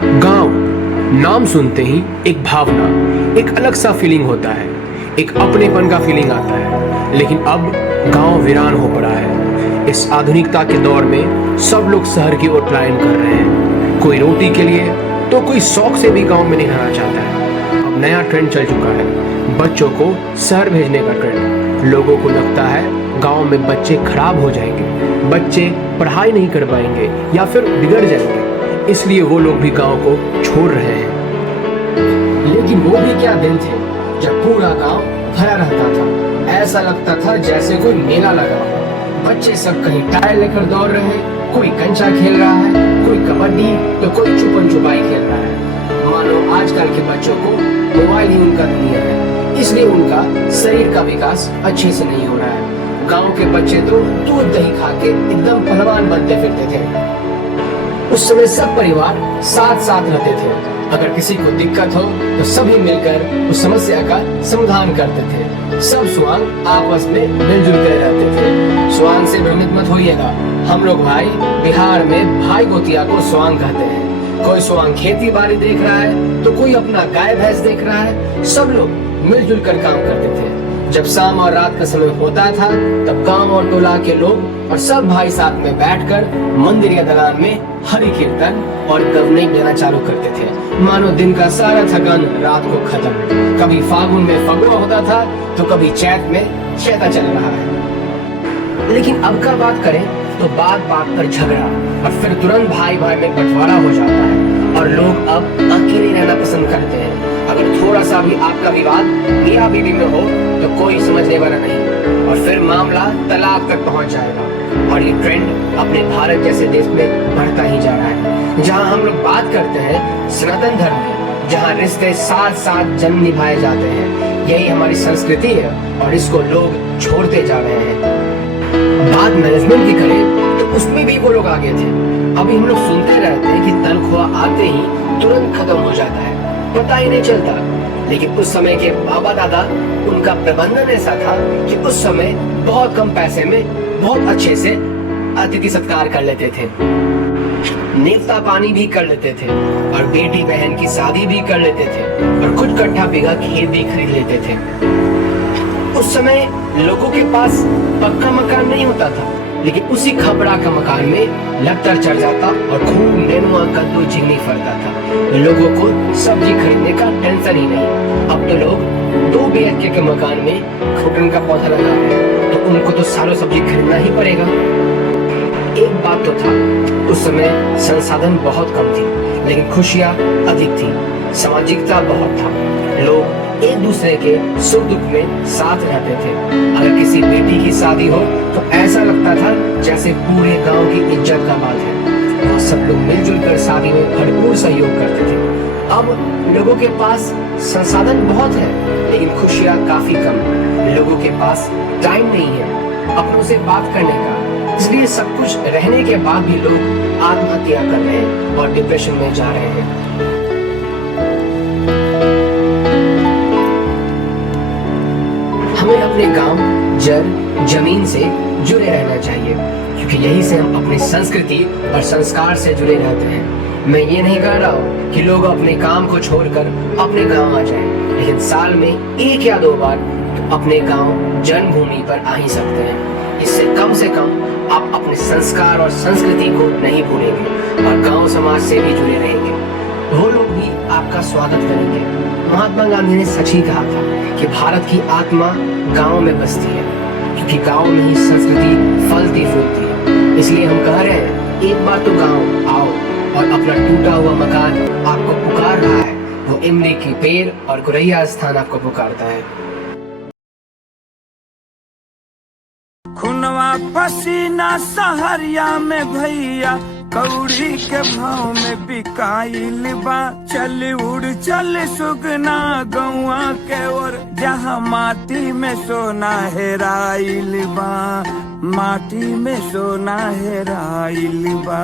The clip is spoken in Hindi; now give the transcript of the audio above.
गांव नाम सुनते ही एक भावना, एक अलग सा फीलिंग होता है, एक अपनेपन का फीलिंग आता है। लेकिन अब गांव वीरान हो पड़ा है। इस आधुनिकता के दौर में सब लोग शहर की ओर पलायन कर रहे हैं, कोई रोटी के लिए तो कोई शौक से भी गांव में नहीं रहना चाहता है। अब नया ट्रेंड चल चुका है, बच्चों को शहर भेजने का ट्रेंड। लोगों को लगता है गांव में बच्चे खराब हो जाएंगे, बच्चे पढ़ाई नहीं कर पाएंगे या फिर बिगड़ जाएंगे, इसलिए वो लोग भी गांव को छोड़ रहे हैं। लेकिन वो भी क्या दिन थे जब पूरा गांव भरा रहता था। ऐसा लगता था जैसे कोई मेला लगा हो। बच्चे सब कहीं टायर लेकर दौड़ रहे हैं, कोई कंचा खेल रहा है, कोई कबड्डी तो कोई छुपन छुपाई खेल रहा है। मानो आजकल के बच्चों को मोबाइल ही उनका दुनिया है, इसलिए उनका शरीर का विकास अच्छे से नहीं हो रहा है। गांव के बच्चे तो दूध दही खा के एकदम पहलवान बनते फिरते थे। उस समय सब परिवार साथ साथ रहते थे। अगर किसी को दिक्कत हो तो सभी मिलकर उस समस्या का समाधान करते थे। सब स्वांग आपस में मिलजुल कर रहते थे। स्वांग से भ्रमित मत होइएगा, हम लोग भाई बिहार में भाई गोतिया को स्वांग कहते हैं। कोई स्वांग खेती बाड़ी देख रहा है तो कोई अपना गाय भैंस देख रहा है। सब लोग मिलजुल कर काम करते थे। जब शाम और रात का समय होता था तब गांव और टोला के लोग और सब भाई साथ में बैठकर मंदिर या दलान में हरि कीर्तन और गवनई देना चालू करते थे। मानो दिन का सारा थकान रात को खत्म। कभी फागुन में फगुआ होता था तो कभी चैत में चैता चल रहा है। लेकिन अब का बात करें तो बात बात पर झगड़ा और फिर तुरंत भाई भाई में बंटवारा हो जाता है और लोग अब अकेले रहना पसंद करते हैं। अगर थोड़ा सा भी आपका विवाद मियां बीवी में हो तो कोई समझने वाला नहीं और फिर मामला तलाक तक पहुंच जाएगा। और ये ट्रेंड अपने भारत जैसे देश में बढ़ता ही जा रहा है, जहां हम लोग बात करते हैं सनातन धर्म की, जहां रिश्ते साथ साथ जन्म निभाए जाते हैं। यही हमारी संस्कृति है और इसको लोग छोड़ते जा रहे हैं। बात मैनेजमेंट की करें तो उसमें भी वो लोग आगे थे। अभी हम लोग सुनते रहते हैं कि तनख्वाह आते ही तुरंत खत्म हो जाता है, पता ही नहीं चलता। लेकिन उस समय के बाबा दादा, उनका प्रबंधन ऐसा था कि उस समय बहुत कम पैसे में बहुत अच्छे से अतिथि सत्कार कर लेते थे, नेवता पानी भी कर लेते थे और बेटी बहन की शादी भी कर लेते थे और कुछ कट्ठा बीघा खेत भी खरीद लेते थे। उस समय लोगों के पास पक्का मकान नहीं होता था, लेकिन उसी खपड़ा का मकान में लट्टर चढ़ जाता और खूब नेनुआ कद्दू चिंगनी फरता था। लोगों को सब्जी खरीदने का टेंशन ही नहीं। अब तो लोग 2 BHK के मकान में घुटन का पौधा लगा है तो उनको तो सालों सब्जी खरीदना ही पड़ेगा। एक बात तो था, उस समय संसाधन बहुत कम थी लेकिन खुशियाँ अधिक थी, सामाजिकता बहुत था। लोग एक दूसरे के सुख दुख में साथ रहते थे। अगर किसी बेटी की शादी हो तो ऐसा लगता था जैसे पूरे गांव की इज्जत का बात है। वह सब लोग मिलजुल कर शादी में भरपूर सहयोग करते थे। अब लोगों के पास संसाधन बहुत है लेकिन खुशियाँ काफी कम। लोगों के पास टाइम नहीं है अपनों से बात करने का, इसलिए सब कुछ रहने के बाद भी लोग आत्महत्या कर रहे हैं और डिप्रेशन में जा रहे हैं। हमें अपने गांव, जड़, जमीन से जुड़े रहना चाहिए क्योंकि यही से हम अपनी संस्कृति और संस्कार से जुड़े रहते हैं। मैं ये नहीं कह रहा हूँ कि लोग अपने काम को छोड़कर अपने गांव आ जाएं, लेकिन साल में 1 या 2 बार तो अपने गांव जन्मभूमि पर आ ही सकते हैं। इससे कम आप अपने संस्कार और संस्कृति को नहीं भूलेंगे और गांव समाज से भी जुड़े रहेंगे। वो लोग भी आपका स्वागत करेंगे। महात्मा गांधी ने सच ही कहा था कि भारत की आत्मा गांव में बसती है क्योंकि गांव में ही संस्कृति फलती फूलती है। इसलिए हम कह रहे हैं, एक बार तो गांव आओ और अपना टूटा हुआ मकान आपको पुकार रहा है। वो इमली की पेड़ और गुरैया स्थान आपको पुकारता है। खुनवा पसीना सहरिया में भैया कौड़ी के भाव में बिकाइल बा। चल उड़ चल सुगना गौआ के ओर, जहाँ माटी में सोना हेराइल बा, माटी में सोना हेराइल बा।